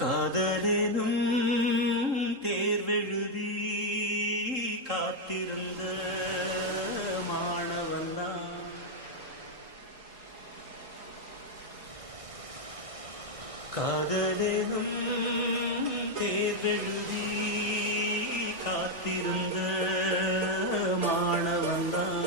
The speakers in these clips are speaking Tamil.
காதலினும் தேர்வெழுதி காத்திருந்த மாணவன்தான் காதலினும் தேர்வெழுதி காத்திருந்த மாணவன்தான்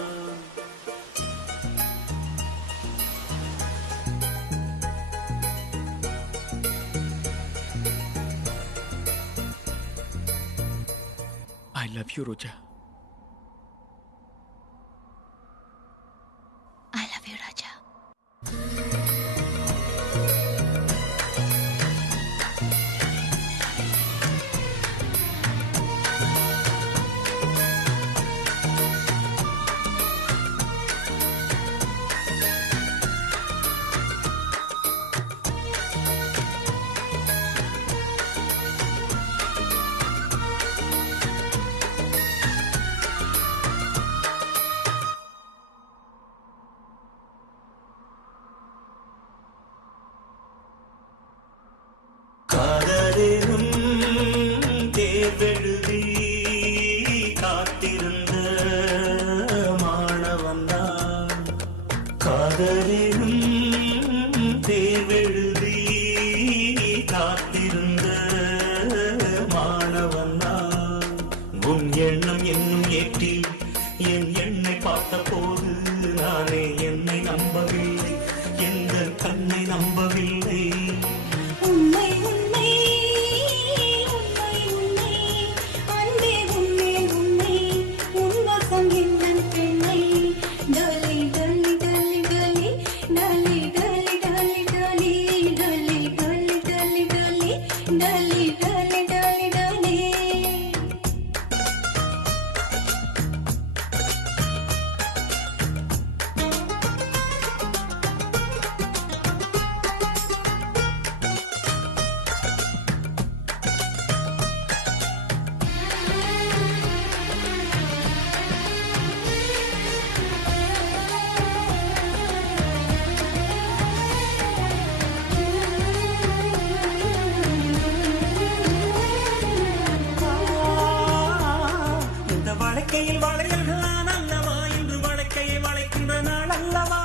I love you, Roja. I love you, Raja. காதலினும் தேர்வெழுதி காத்திருந்த மாணவன்தான் காதலினும் தேர்வெழுதி காத்திருந்த மாணவன்தான் உன் எண்ணம் என்னும் ஏற்றில் என் எண்ணை பார்த்த போது நானே என்னை நம்பவில்லை எந்த கண்ணை நம்பவில்லை உண்மை உண்மை உண்மை உண்மை அன்பே உண்மை உண்மை உன்வசம் எந்தன் பெண்ணை டலி டலி டலி டலி டலி டலி டலி டலி டலி டலி டலி டலி டலி டலி டலி டலி இந்த வழக்கையில் வளையல்கள் நான் அல்லவா இன்று வழக்கையை வளைக்கின்ற நாள் அல்லவா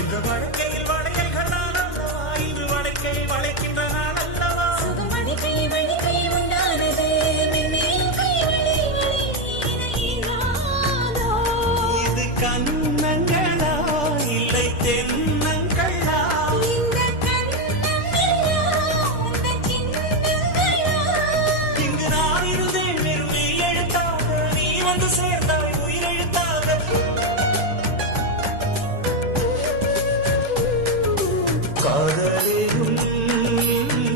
இந்த வழக்கையில் வளையல்கள் நான் அல்லவா இன்று வழக்கையை வளைக்கின்ற நாள் அல்லவா சுகமணி கை உண்டானது மென்மேலும் கை வழி இணையினாதோ இது கண்ணங்களா இல்லை தென்னங்களா இந்த கண்ணம் எல்லாம் உந்தன் சின்னங்களா இங்கு நான் இருந்தேன் வெறும் மெய் எழுத்தாக நீ வந்து சேர்ந்தாய் உயிரெழுத்தாக காதலிலும்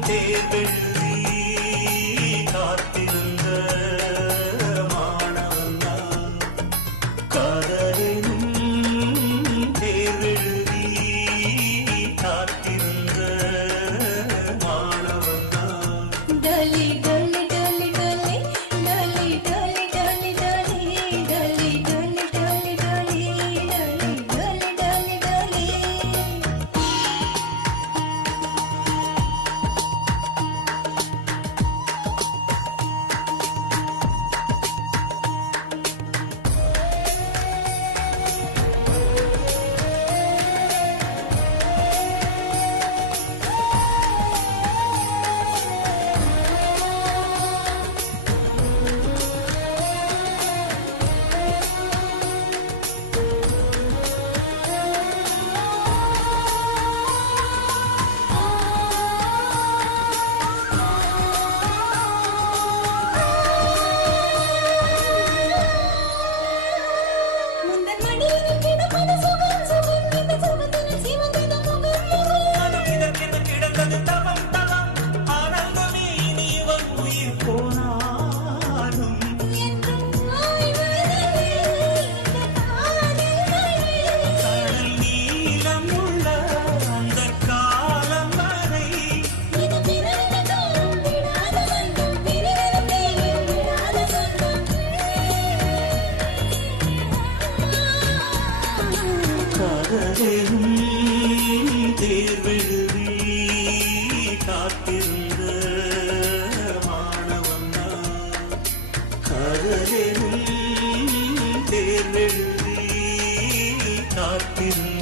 தேர்வெழுதி காத்திருந்த மாணவன்தான் காதலிலும் தேர்வெழுதி காத்திருந்த மாணவன்தான் டலி டலி டலி டலி டலி டலி டலி டலி டலி டலி டலி டலி டலி டலி டலி முந்தன் மடியில் கிடப்பது சுகம் சுகம் இந்த சுகத்தினில் சிவந்தது முகம் அது இதற்கென்று கிடந்தது தவம் தவம் ஆனந்தமே இனி இவன் உயிர் போனாலும் என்றும் வாழ்வதில்லை இந்த காதல் கடல் நீளம் உள்ள அந்த காலம் வரை இது பிறந்த தோறும் விடாத வந்தம் பிரிவதும் தேயும் விடாத சொந்தம் காதலிலும் தேர்வெழுதி காத்திருந்த மாணவன்னா காதலெனும் தேர்வெழுதி காத்திருந்த